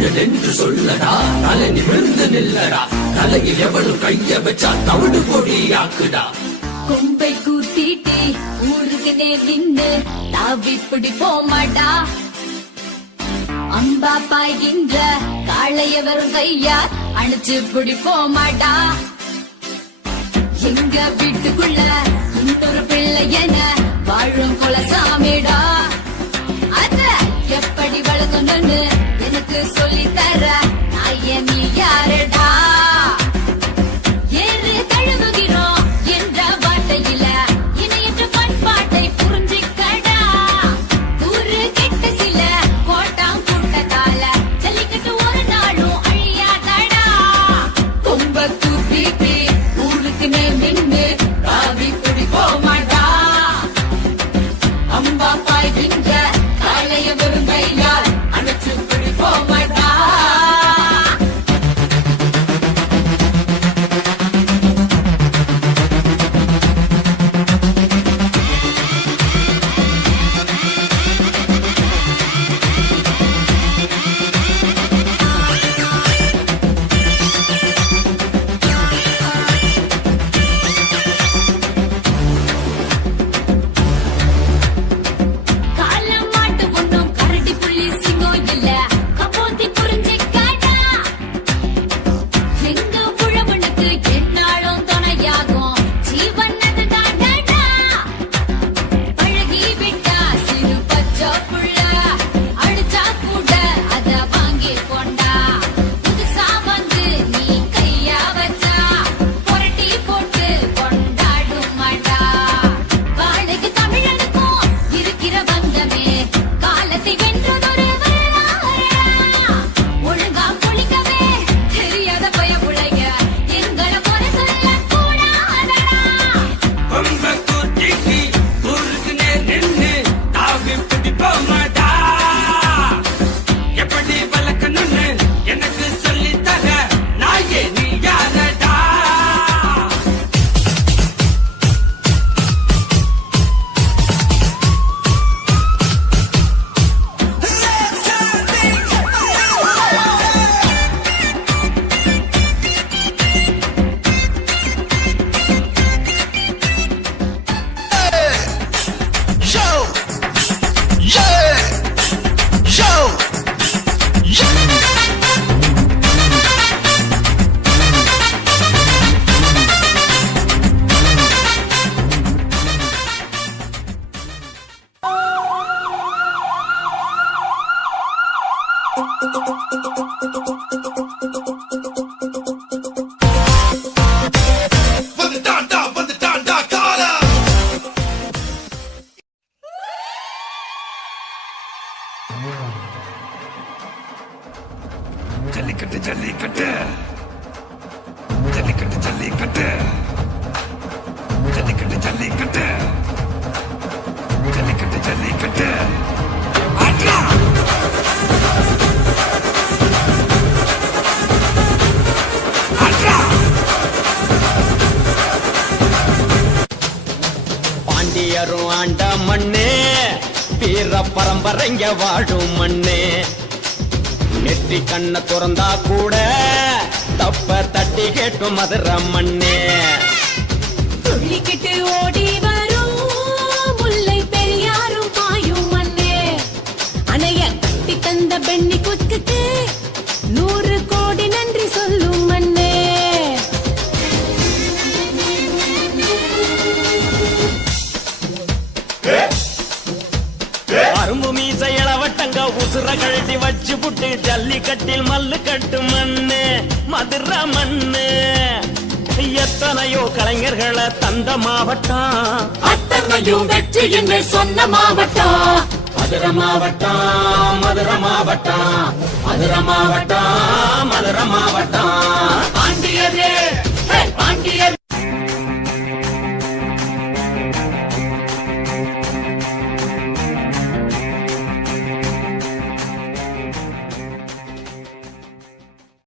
தமிழன் என்று சொல்லடா, தலை நிமிர்ந்து நில்லடா, தலையில் எவனும் கைய வச்சா தவிடு பொடியாக்குடா. கொம்பை கூட்டிட்டு ஊருக்கு நேர் நின்று தாவி பிடிப்போமாடா, அம்பா பாய்கின்ற காளையவரும் கையார் அணைச்சு பிடிப்போமாடா. எங்க வீட்டுக்குள்ள இன்னொரு பிள்ளை என வாழும் குலசாமிடா, அத எப்படி வளர்க்கணும்னு எனக்கு சொல்லி தர நாய நீ யாரடா. ஏறு கழுவுகிறோம் என்ற வார்த்தையில இணையற்ற பண்பாட்டை புரிஞ்சிக்கடா. ஊரு கெட்ட சில கோட்டாம் கூட்டத்தால ஜல்லிக்கட்டு ஒரு நாளும் அழியாதடா. கொம்ப தூக்கிட்டு ஊருக்கு நின்று தாவி பிடிப்போமாடா, அம்பா பாய்கின்ற காளைய வெறும் கையால் அணைச்சு பிடிப்போமாடா. ஜல்லிக்கட்டு ஜல்லிக்கட்டு ஜல்லிக்கட்டு ஜல்லிக்கட்டு ஜல்லிக்கட்டு ஜல்லிக்கட்டு ஜல்லிக்கட்டு ஜல்லிக்கட்டு ஆட்ரா ஆட்ரா. பாண்டியரும் ஆண்ட மண்ணே, வீர பரம்பரைங்க வாழும் மண்ணே, நெற்றி கண்ண துறந்தா கூட தப்ப தட்டி கேட்டும் மதுரை மண்ணே. துள்ளிக்கிட்டு ஓடி வரும் முல்லை பெரியாரும் பாயும் மண்ணே, அணைய கட்டி தந்த பெண்ணி குத்துக்கு 100 கோடி நன்றி சொல்லும் மண்ணே. அரும்பு மீச இளவட்டங்க உசுர கழட்டி வச்சு புட்டு ஜல்லிக்கட்டில் மல்லு கட்டு மண்ணு மதுரை மண்ணு. எத்தனையோ கலைஞர்களை தந்த மாவட்டம், அத்தனையும் வெற்றி என்று சொன்ன மாவட்டம் மதுரை மாவட்டம், மதுரை மாவட்டம், மதுரை மாவட்டம், மதுரை மாவட்டம்.